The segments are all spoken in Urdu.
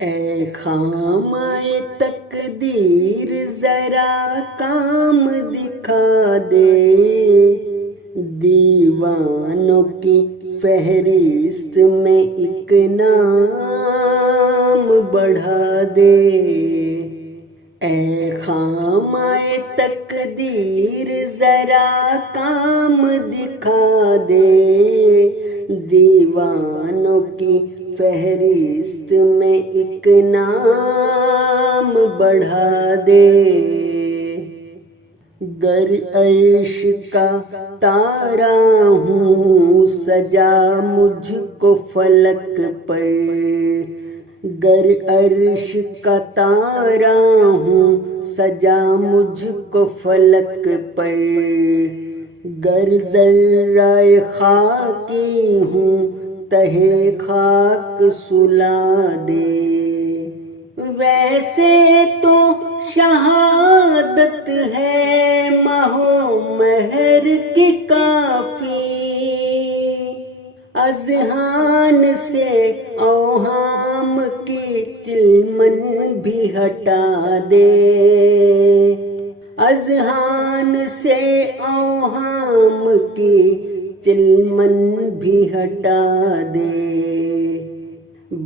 اے خامۂ تقدیر ذرا کام دکھا دے، دیوانوں کی فہرست میں ایک نام بڑھا دے۔ اے خامۂ تقدیر ذرا کام دکھا دے، دیوانوں کی فہرست میں ایک نام بڑھا دے۔ گر عرش کا تارا ہوں سجا مجھ کو فلک پر، گر عرش کا تارا ہوں سجا مجھ کو فلک پر، گر ذرہ خاکی ہوں تہے خاک سلا دے۔ ویسے تو شہادت ہے مہ و مہر کی کافی، اذہان سے اوہام کی چلمن بھی ہٹا دے، اذہان سے اوہام کی چلمن بھی ہٹا دے۔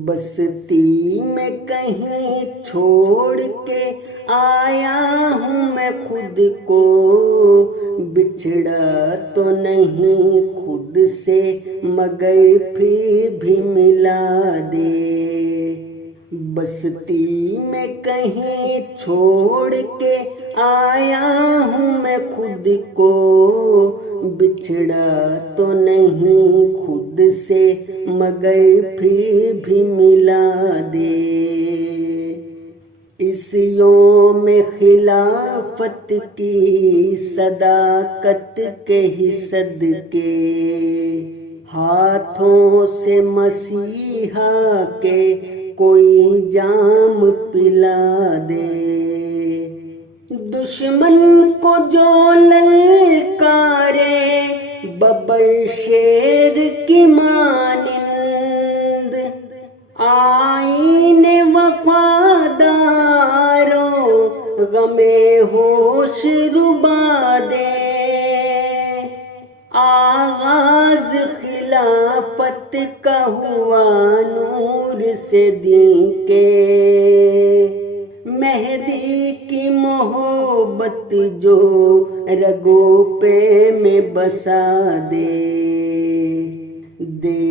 بستی میں کہیں چھوڑ کے آیا ہوں میں خود کو، بچھڑا تو نہیں خود سے مگر پھر بھی ملا دے۔ بستی میں کہیں چھوڑ کے آیا ہوں میں خود کو، بچھڑا تو نہیں خود سے مگر پھر بھی ملا دے۔ اس یوم خلافت کی صداقت کے ہی صدقے، ہاتھوں سے مسیحا کے کوئی جام پلا دے۔ دشمن کو جو للکارے ببر شیر کی مانند، آئین وفاداروں غم ہوش ربا دے۔ آغاز خلافت کا ہوا نور سے دین کے، مہدی کی محبت جو رگوں پہ میں بسا دے۔ دے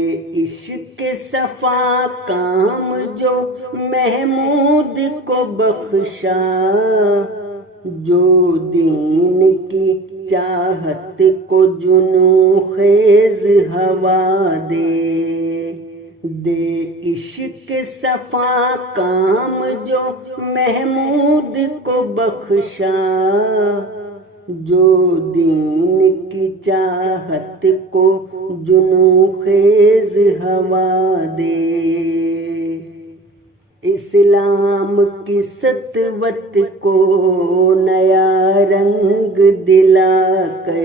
عشق صفا کام جو محمود کو بخشا، جو دین کی چاہت کو جنوں خیز ہوا دے۔ دے عشق صفا کام جو محمود کو بخشا، جو دین کی چاہت کو جنوں خیز ہوا دے۔ اسلام کی سطوت کو نیا رنگ دلا کر،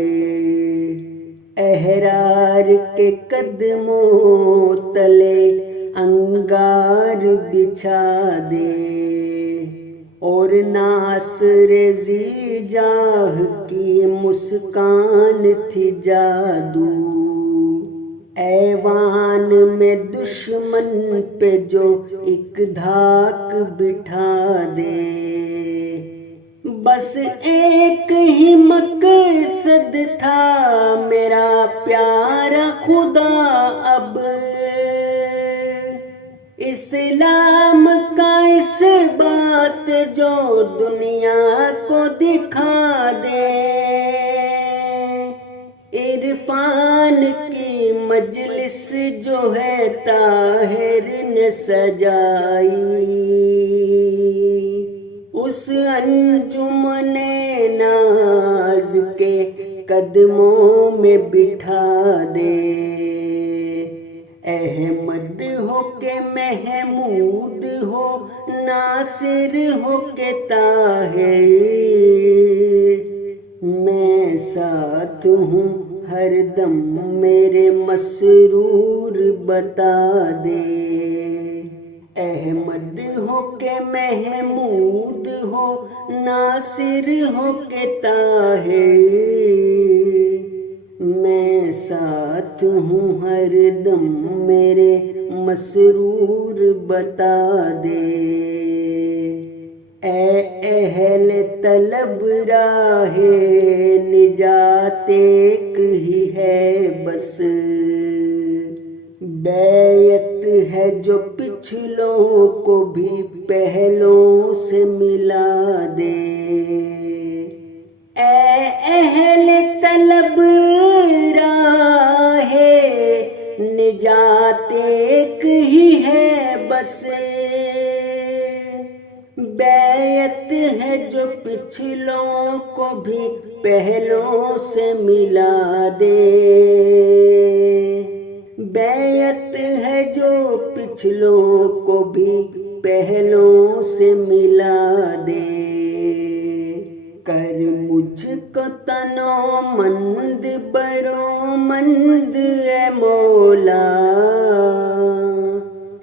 احرار کے قدموں تلے انگار بچھا دے، اور ناصر ذی جاہ کی مسکان تھی جادو، ایوان میں دشمن پہ جو ایک دھاک بٹھا دے۔ بس ایک ہی مقصد تھا میرا پیارا خدا اب، اسلام کا اس بات جو دنیا کو دکھا دے۔ عرفان کی مجلس جو ہے طاہر نے سجائی، اس انجمن ناز کے قدموں میں بٹھا دے۔ احمد ہو کہ محمود ہو، ناصر ہو کہ طاہر، میں ساتھ ہوں ہر دم میرے مسرور بتا دے۔ احمد ہو کہ محمود ہو، ناصر ہو کہ طاہر، میں ساتھ ہوں ہر دم میرے مسرور بتا دے۔ اے اہل طلب راہ نجات ایک ہی ہے بس، بیعت ہے جو پچھلوں کو بھی پہلوں سے ملا دے۔ اے اہل طلب راہ نجات ایک ہی ہے بس، بیعت ہے جو پچھلوں کو بھی پہلوں سے ملا دے۔ بیعت ہے جو پچھلوں کو بھی پہلوں سے ملا دے۔ کر مجھ کو تنو مند برو مند اے مولا،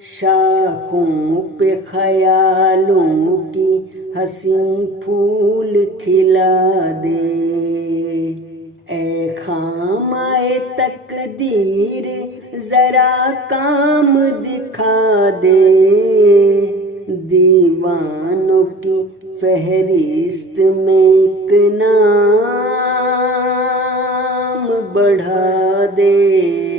شاخوں پہ خیالوں کی حسین پھول کھلا دے۔ اے خامۂ تقدیر ذرا کام دکھا دے، دیوانوں کی فہرست میں ایک نام بڑھا دے۔